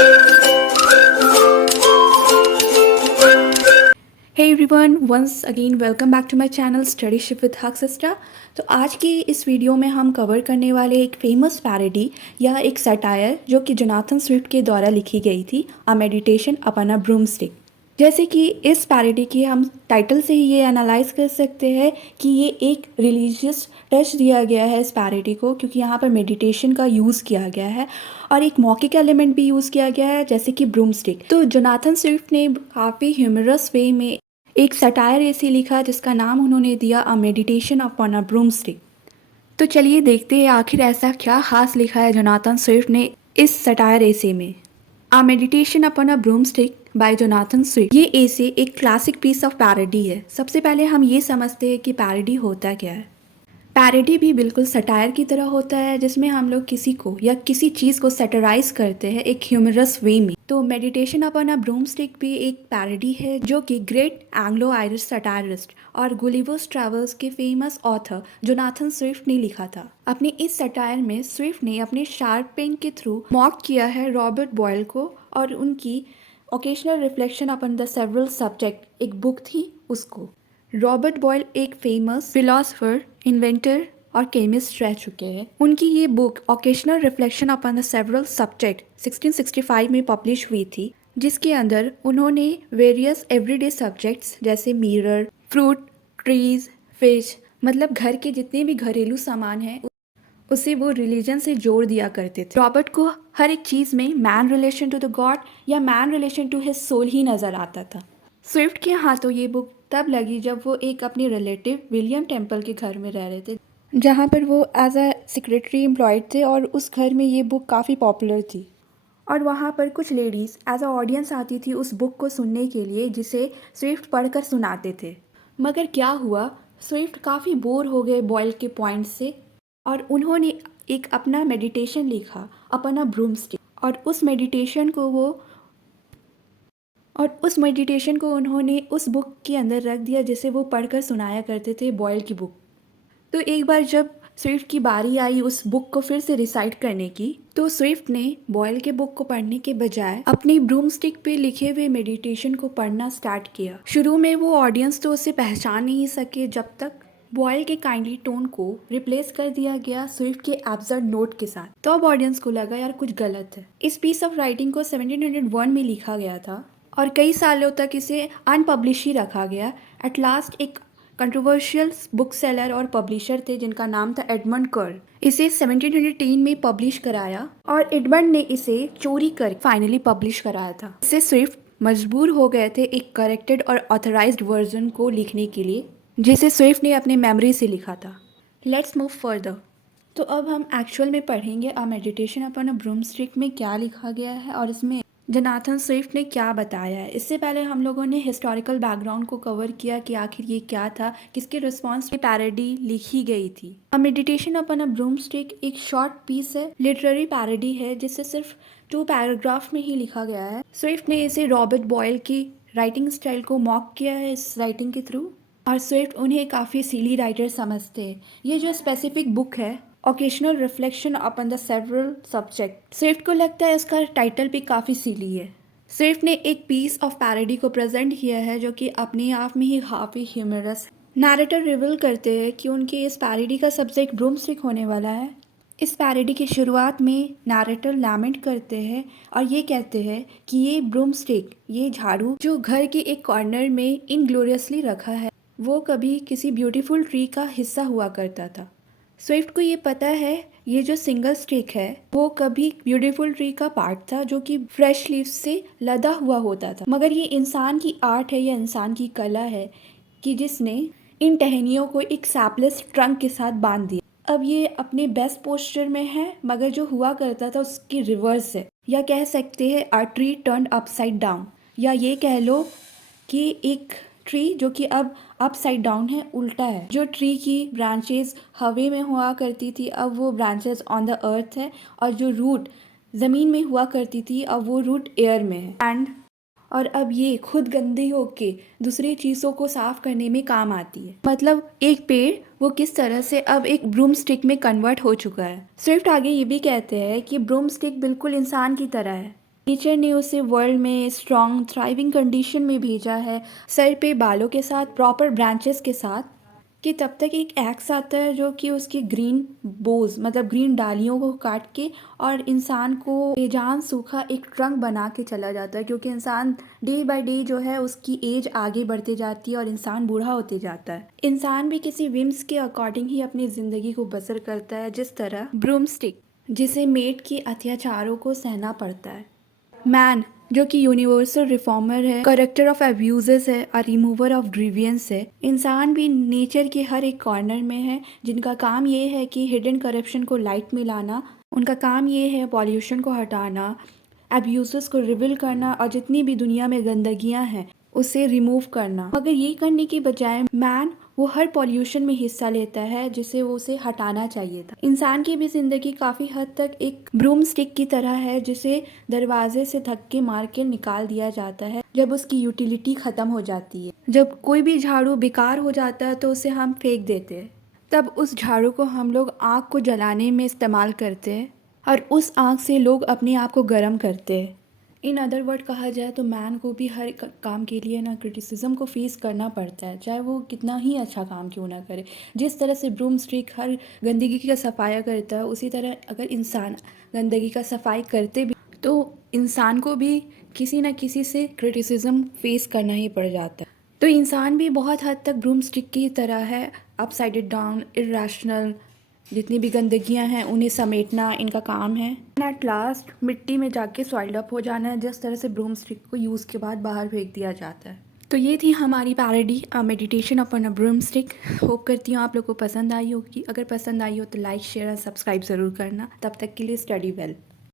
Hey everyone, once again welcome back to my channel Study Ship with Haksistra। तो आज की इस video में हम कवर करने वाले एक फेमस पैरोडी या एक सटायर जो कि जोनाथन स्विफ्ट के द्वारा लिखी गई थी, अ मेडिटेशन अपॉन अ ब्रूमस्टिक। जैसे कि इस पैरोडी की हम टाइटल से ही ये एनालाइज कर सकते हैं कि ये एक रिलीजियस टच दिया गया है इस पैरोडी को, क्योंकि यहाँ पर मेडिटेशन का यूज़ किया गया है और एक मौखिक एलिमेंट भी यूज़ किया गया है जैसे कि ब्रूमस्टिक। तो जोनाथन स्विफ्ट ने काफ़ी ह्यूमरस वे में एक सटायर ऐसे लिखा जिसका नाम उन्होंने दिया अ मेडिटेशन अपॉन अ ब्रूमस्टिक। तो चलिए देखते हैं आखिर ऐसा क्या खास लिखा है जोनाथन स्विफ्ट ने इस सटायर ऐसे में। A meditation upon a broomstick by Jonathan Swift. ये ऐसे एक क्लासिक पीस ऑफ पैरोडी है। सबसे पहले हम ये समझते हैं कि पैरोडी होता क्या है। पैरोडी भी बिल्कुल सटायर की तरह होता है जिसमें हम लोग किसी को या किसी चीज़ को सैटराइज करते हैं एक ह्यूमरस वे में। तो मेडिटेशन अपॉन अ ब्रूमस्टिक भी एक पैरोडी है जो कि ग्रेट एंग्लो आयरिश सटायरिस्ट और गुलिवर्स ट्रैवल्स के फेमस ऑथर जोनाथन स्विफ्ट ने लिखा था। अपने इस सटायर में स्विफ्ट ने अपने शार्प पेन के थ्रू मॉक किया है रॉबर्ट बॉयल को और उनकी occasional reflection upon the several subject एक बुक थी उसको। रॉबर्ट बॉयल एक फेमस फिलोसफर, इन्वेंटर और केमिस्ट रह चुके हैं। उनकी ये book occasional reflection upon the several subject 1665 में पब्लिश हुई थी, जिसके अंदर उन्होंने वेरियस एवरीडे सब्जेक्ट्स जैसे मिरर, फ्रूट, ट्रीज, फिश, मतलब घर के जितने भी घरेलू सामान हैं उसे वो रिलीजन से जोड़ दिया करते थे। रॉबर्ट को हर एक चीज़ में man relation to the God या man relation to his soul ही नज़र आता था। स्विफ्ट के हाथों ये बुक तब लगी जब वो एक अपने रिलेटिव विलियम टेम्पल के घर में रह रहे थे, जहाँ पर वो एज अ सेक्रेटरी एम्प्लॉयड थे और उस घर में ये बुक काफ़ी पॉपुलर थी। और वहाँ पर कुछ लेडीज़ एज अ ऑडियंस आती थी उस बुक को सुनने के लिए जिसे स्विफ्ट पढ़कर सुनाते थे। मगर क्या हुआ, स्विफ्ट काफ़ी बोर हो गए बॉयल के पॉइंट से और उन्होंने एक अपना मेडिटेशन लिखा अपन अ ब्रूमस्टिक और उस मेडिटेशन को उन्होंने उस बुक के अंदर रख दिया जिसे वो पढ़कर सुनाया करते थे, बॉयल की बुक। तो एक बार जब स्विफ्ट की बारी आई उस बुक को फिर से रिसाइट करने की, तो स्विफ्ट ने बॉयल के बुक को पढ़ने के बजाय अपनी ब्रूमस्टिक पे लिखे हुए मेडिटेशन को पढ़ना स्टार्ट किया। शुरू में वो ऑडियंस तो उसे पहचान नहीं सके जब तक बॉयल के काइंडली टोन को रिप्लेस कर दिया गया स्विफ्ट के एब्सर्ड नोट के साथ। तो अब ऑडियंस को लगा यार कुछ गलत है। इस पीस ऑफ राइटिंग को 1701 में लिखा गया था और कई सालों तक इसे अनपब्लिश ही रखा गया। एट लास्ट एक कंट्रोवर्शियल बुक सेलर और पब्लिशर थे जिनका नाम था एडमंड कर्ल, इसे 1710 में पब्लिश कराया और एडमंड ने इसे चोरी कर फाइनली पब्लिश कराया था। इससे स्विफ्ट मजबूर हो गए थे एक करेक्टेड और ऑथराइज्ड वर्जन को लिखने के लिए, जिसे स्विफ्ट ने अपने मेमोरी से लिखा था। Let's move further. तो अब हम एक्चुअल में पढ़ेंगे अ मेडिटेशन अपॉन अ ब्रूमस्टिक में क्या लिखा गया है और इसमें जोनाथन स्विफ्ट ने क्या बताया है। इससे पहले हम लोगों ने हिस्टोरिकल बैकग्राउंड को कवर किया कि आखिर ये क्या था, किसके रिस्पॉन्स में पैरोडी लिखी गई थी। अ मेडिटेशन अपॉन अ ब्रूमस्टिक एक शॉर्ट पीस है, लिटरेरी पैरोडी है जिसे सिर्फ 2 पैराग्राफ में ही लिखा गया है। स्विफ्ट ने इसे रॉबर्ट बॉयल की राइटिंग स्टाइल को मॉक किया है इस राइटिंग के थ्रू और स्विफ्ट उन्हें काफ़ी सीली राइटर समझते हैं। ये जो स्पेसिफिक बुक है occasional reflection upon the several subject, Swift को लगता है इसका टाइटल भी काफ़ी सीली है। स्विफ्ट ने एक पीस ऑफ पैरोडी को प्रेजेंट किया है जो कि अपने आप में ही काफ़ी ह्यूमरस है। नैरेटर रिवील करते हैं कि उनके इस पैरोडी का सब्जेक्ट ब्रूमस्टिक होने वाला है। इस पैरोडी की शुरुआत में नैरेटर लैमेंट करते हैं और ये कहते हैं कि ये ब्रूमस्टिक, ये झाड़ू जो घर के एक कॉर्नर में इनग्लोरियसली रखा है, वो कभी किसी ब्यूटीफुल ट्री का हिस्सा हुआ करता था। स्विफ्ट को ये पता है ये जो सिंगल स्टिक है वो कभी ब्यूटीफुल ट्री का पार्ट था जो कि फ्रेश लीव्स से लदा हुआ होता था, मगर ये इंसान की आर्ट है या इंसान की कला है कि जिसने इन टहनियों को एक सैपलेस ट्रंक के साथ बांध दिया। अब ये अपने बेस्ट पोस्चर में है मगर जो हुआ करता था उसकी रिवर्स है, या कह सकते हैं आ ट्री टर्न अपसाइड डाउन, या ये कह लो कि एक ट्री जो कि अब अपसाइड डाउन है, उल्टा है। जो ट्री की ब्रांचेस हवे में हुआ करती थी अब वो ब्रांचेस ऑन द अर्थ है और जो रूट ज़मीन में हुआ करती थी अब वो रूट एयर में है। और अब ये खुद गंदी होके दूसरी चीज़ों को साफ करने में काम आती है। मतलब एक पेड़ वो किस तरह से अब एक ब्रूम स्टिक में कन्वर्ट हो चुका है। स्विफ्ट आगे ये भी कहते हैं कि ब्रूम स्टिक बिल्कुल इंसान की तरह है, नेचर ने उसे वर्ल्ड में स्ट्रॉन्ग थ्राइविंग कंडीशन में भेजा है, सर पे बालों के साथ, प्रॉपर ब्रांचेस के साथ, कि तब तक एक एक्स आता है जो कि उसकी ग्रीन बोज मतलब ग्रीन डालियों को काट के और इंसान को बेजान सूखा एक ट्रंक बना के चला जाता है, क्योंकि इंसान डे बाय डे जो है उसकी एज आगे बढ़ते जाती है और इंसान बूढ़ा होते जाता है। इंसान भी किसी विम्स के अकॉर्डिंग ही अपनी ज़िंदगी को बसर करता है, जिस तरह ब्रूमस्टिक जिसे मेट के अत्याचारों को सहना पड़ता है। मैन जो कि यूनिवर्सल रिफॉर्मर है, करेक्टर ऑफ अब्यूजेस है और रिमूवर ऑफ ग्रीवियंस है। इंसान भी नेचर के हर एक कॉर्नर में है, जिनका काम ये है कि हिडन करप्शन को लाइट में लाना, उनका काम ये है पॉल्यूशन को हटाना, अब्यूजेस को रिवील करना और जितनी भी दुनिया में गंदगियां हैं उसे रिमूव करना। मगर ये करने की बजाय मैन वो हर पॉल्यूशन में हिस्सा लेता है जिसे वो उसे हटाना चाहिए था। इंसान की भी जिंदगी काफ़ी हद तक एक ब्रूम स्टिक की तरह है, जिसे दरवाजे से धक्के मार के निकाल दिया जाता है जब उसकी यूटिलिटी ख़त्म हो जाती है। जब कोई भी झाड़ू बेकार हो जाता है तो उसे हम फेंक देते हैं, तब उस झाड़ू को हम लोग आग को जलाने में इस्तेमाल करते हैं और उस आग से लोग अपने आप को गर्म करते हैं। इन अदर वर्ड कहा जाए तो मैन को भी हर काम के लिए ना क्रिटिसिज्म को फेस करना पड़ता है, चाहे वो कितना ही अच्छा काम क्यों ना करे। जिस तरह से ब्रूम स्टिक हर गंदगी का सफाया करता है, उसी तरह अगर इंसान गंदगी का सफाई करते भी तो इंसान को भी किसी न किसी से क्रिटिसिज्म फेस करना ही पड़ जाता है। तो इंसान भी बहुत हद तक ब्रूम स्टिक की तरह है, अपसाइडेड डाउन, इरेशनल, जितनी भी गंदगियां हैं उन्हें समेटना इनका काम है। एट लास्ट मिट्टी में जाके सॉइल्ड अप हो जाना है, जिस तरह से ब्रूम स्टिक को यूज़ के बाद बाहर फेंक दिया जाता है। तो ये थी हमारी parody meditation upon a broom stick. Hope करती हूँ आप लोग को पसंद आई होगी। अगर पसंद आई हो तो लाइक शेयर और सब्सक्राइब ज़रूर करना। तब तक के लिए स्टडी वेल।